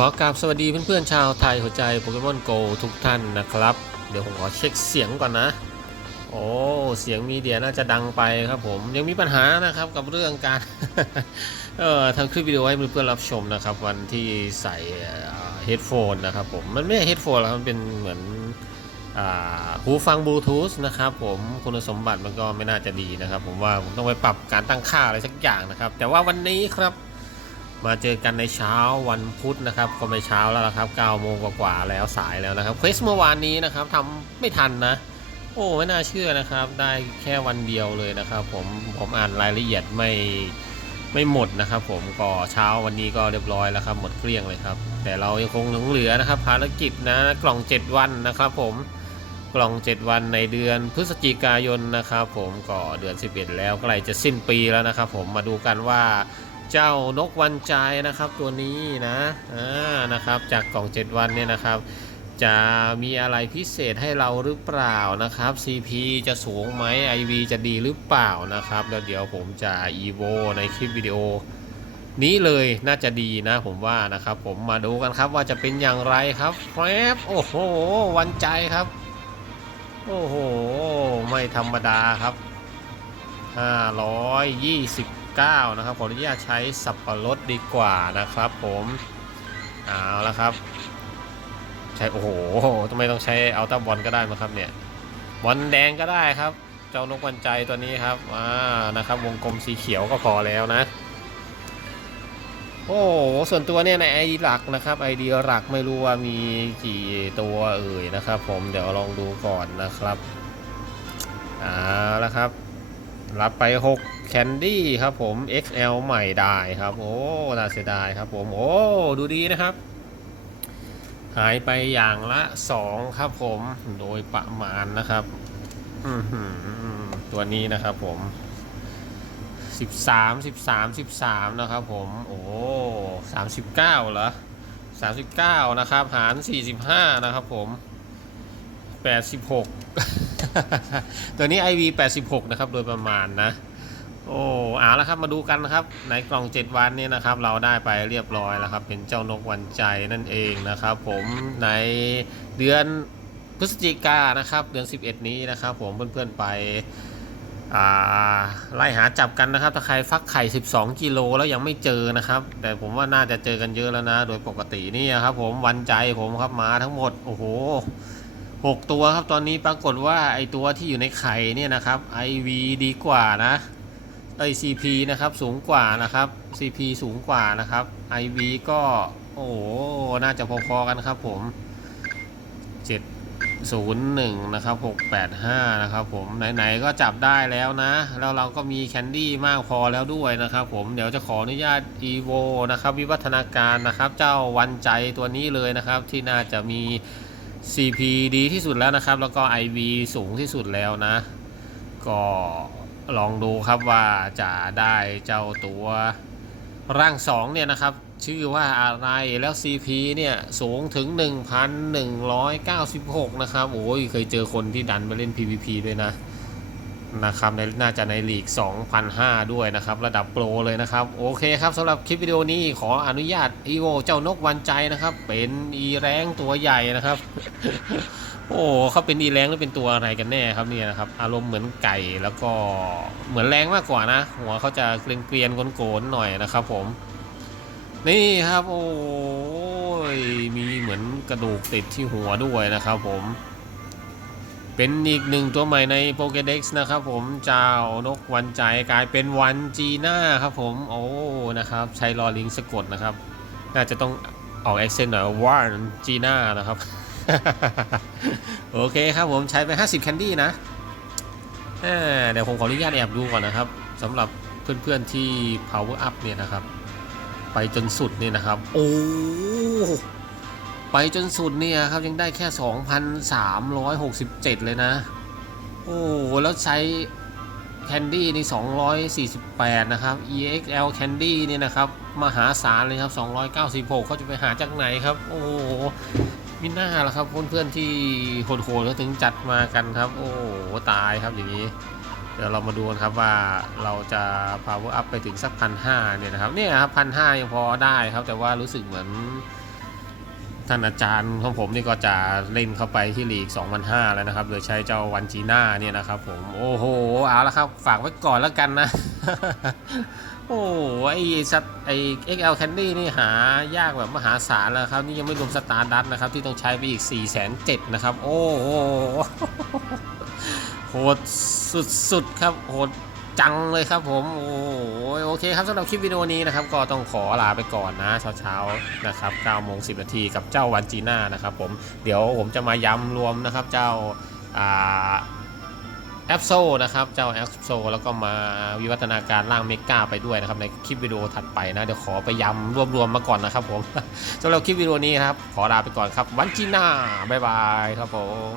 ขอกราบสวัสดีเพื่อนๆชาวไทยหัวใจโปเกมอนโกทุกท่านนะครับ เดี๋ยวผมขอเช็คเสียงก่อนนะ โอ้เสียงมีเดียน่าจะดังไปครับผมยังมีปัญหานะครับกับเรื่องการเอ่อทำคลิปวิดีโอให้เพื่อนๆรับชมนะครับ วันที่ใส่เฮดโฟนนะครับผมมันไม่ใช่เฮดโฟนหรอกครับมันเป็นเหมือนอหูฟังบลูทูธนะครับผมคุณสมบัติมันก็ไม่น่าจะดีนะครับ ผมว่าผมต้องไปปรับการตั้งค่าอะไรสักอย่างนะครับ แต่ว่าวันนี้ครับ มาเจอกันในเช้าวันพุธนะครับ ก็ไม่เช้าแล้วครับ9โมงกว่าๆแล้วสายแล้วนะครับเควสเมื่อวานนี้นะครับทำไม่ทันนะ โอ้ไม่น่าเชื่อนะครับ ได้แค่วันเดียวเลยนะครับ ผมผมอ่านรายละเอียดไม่ไม่หมดนะครับ ผมก็เช้าวันนี้ก็เรียบร้อยแล้วครับ หมดเกลี้ยงเลยครับ แต่เรายังคงหลงเหลือนะครับ ภารกิจนะกล่อง 7 วันนะครับ ผมกล่อง 7 วันในเดือนพฤศจิกายนนะครับ ผมก็เดือน 11 แล้วใกล้จะสิ้นปีแล้วนะครับ ผมมาดูกันว่า เจ้านกวันใจนะครับตัวนี้นะอ่านะครับจากกล่อง7วันเนี่ยนะครับ จะมีอะไรพิเศษให้เราหรือเปล่านะครับ CP จะสูงไหม IV จะดีหรือเปล่านะครับแล้วเดี๋ยวผมจะ EVO ในคลิปวิดีโอนี้เลยน่าจะดีนะผมว่านะครับผมมาดูกันครับว่าจะเป็นอย่างไรครับแฟบโอ้โห วันใจครับ โอ้โห ไม่ธรรมดาครับ 529 9 นะครับ ขออนุญาตใช้สับปะรดดีกว่านะครับ ผมเอาละครับ ใช้โอ้โหทำไมต้องใช้อัลต้าบอลก็ได้มาครับเนี่ยบอลแดงก็ได้ครับ เจ้านกวันใจตัวนี้ครับอ่านะครับ วงกลมสีเขียวก็พอแล้วนะโอ้ส่วนตัวเนี่ยในไอดีหลักนะครับไอดีหลักไม่รู้ว่ามีกี่ตัวเอ่ยนะครับ ผมเดี๋ยวลองดูก่อนนะครับเอาและครับ รับไป 6 แคนดี้ครับผม XL ใหม่ได้ครับ โอ้น่าเสียดายครับผมโอ้ดูดีนะครับ หายไปอย่างละ 2 ครับผมโดยประมาณนะครับตัวนี้นะครับผม 13 13 13 นะครับผม โอ้39เหรอ39 นะครับ หาร 45 นะครับผม 86 ตัวนี้ IV 86 นะครับ โดยประมาณนะ โอ้เอาละครับมาดูกันนะครับ ในกล่อง 7 วันนี้นะครับ เราได้ไปเรียบร้อยแล้วครับ เป็นเจ้านกวันใจนั่นเองนะครับ ผมในเดือนพฤศจิกานะครับ เดือน 11 นี้นะครับ ผมเพื่อนๆไปไล่หาจับกันนะครับ ถ้าใครฟักไข่ 12 กิโลแล้วยังไม่เจอนะครับ แต่ผมว่าน่าจะเจอกันเยอะแล้วนะ โดยปกตินี่ครับผมวันใจผมครับมาทั้งหมด โอ้โห หกตัวครับตอนนี้ปรากฏว่าไอตัวที่อยู่ในไข่เนี่ยนะครับ IV ดีกว่านะไอ CP นะครับสูงกว่านะครับ CP สูงกว่านะครับ IV ก็โอ้โหน่าจะพอๆกันครับผม 701 นะครับ 685 นะครับผมไหนๆก็จับได้แล้วนะ แล้วเราก็มีแคนดี้มากพอแล้วด้วยนะครับผมเดี๋ยวจะขออนุญาต EVO นะครับ วิวัฒนาการนะครับ เจ้าวันใจตัวนี้เลยนะครับที่น่าจะมี CP ดีที่สุดแล้วนะครับ แล้วก็ IV สูงที่สุดแล้วนะ ก็ลองดูครับว่าจะได้เจ้าตัวร่าง2เนี่ยนะครับ ชื่อว่าอะไรแล้ว CP เนี่ยสูงถึง 1,196 นะครับ โอ้ยเคยเจอคนที่ดันมาเล่น PVP ด้วยนะ นะครับในน่าจะในลีก 2,005 ด้วยนะครับ ระดับโปรเลยนะครับ โอเคครับสำหรับคลิปวิดีโอนี้ขออนุญาต EVO เจ้านกวันใจนะครับ เป็นอีแรงตัวใหญ่นะครับ โอ้เขาเป็นอีแรงหรือเป็นตัวอะไรกันแน่ครับเนี่ยนะครับ อารมณ์เหมือนไก่แล้วก็เหมือนแรงมากกว่านะ หัวเขาจะเกลียนๆโกนๆหน่อยนะครับ ผม นี่ครับ โอ้ยมีเหมือนกระดูกติดที่หัวด้วยนะครับ ผม เป็นอีกหนึ่งตัวใหม่ในโปเกเด็กซ์นะครับผมเจ้านกวันใจกลายเป็นวันจีน่าครับผม โอ้นะครับใช้ลอลิงสะกดนะครับ น่าจะต้องออกแอคเซนต์หน่อยวันจีน่านะครับ โอเคครับผมใช้ไป 50 แคนดี้นะเดี๋ยวผมขออนุญาตแอบดูก่อนนะครับสำหรับเพื่อนๆที่ power up เนี่ยนะครับ ไปจนสุดเนี่ยนะครับ โอ้ ไปจนสุดเนี่ยครับยังได้แค่ 2,367 เลยนะ โอ้แล้วใช้แคนดี้นี่ 248 นะครับ EXL Candy เนี่ยนะครับ มหาศาลเลยครับ 296 เขาจะไปหาจากไหนครับ โอ้มิน่าละครับเพื่อนๆที่โหดๆเขาถึงจัดมากันครับ โอ้ตายครับอย่างนี้ เดี๋ยวเรามาดูกันครับว่าเราจะ power up ไปถึงสักพันห้าเนี่ยนะครับ เนี่ยครับพันห้ายังพอได้ครับ แต่ว่ารู้สึกเหมือน ท่านอาจารย์ของผมนี่ก็จะเล่นเข้าไปที่ลีก 2005 แล้วนะครับ โดยใช้เจ้าวันจีน่าเนี่ยนะครับผม โอ้โห เอาละครับ ฝากไว้ก่อนแล้วกันนะ โอ้ไอสัตว์ไอ XL Candy นี่หายากแบบมหาศาลแล้วครับ นี่ยังไม่รวมสตาร์ดัตนะครับ ที่ต้องใช้ไปอีก 4 7 0 0 0นะครับ โอ้โหโหดสุดๆครับโหด จังเลยครับผม โอ้โหโอเคครับสำหรับคลิปวิดีโอนี้นะครับ ก็ต้องขอลาไปก่อนนะเช้าๆนะครับ9โมง10นาทีกับเจ้าวันจีน่านะครับผมเดี๋ยวผมจะมาย้ำรวมนะครับเจ้าแอปโซนะครับเจ้าแอปโซแล้วก็มาวิวัฒนาการร่างเมกาไปด้วยนะครับในคลิปวิดีโอถัดไปนะ เดี๋ยวขอไปย้ำรวบรวมมาก่อนนะครับผมสำหรับคลิปวิดีโอนี้นครับ ขอลาไปก่อนครับวันจีน่าบ๊ายบายครับผม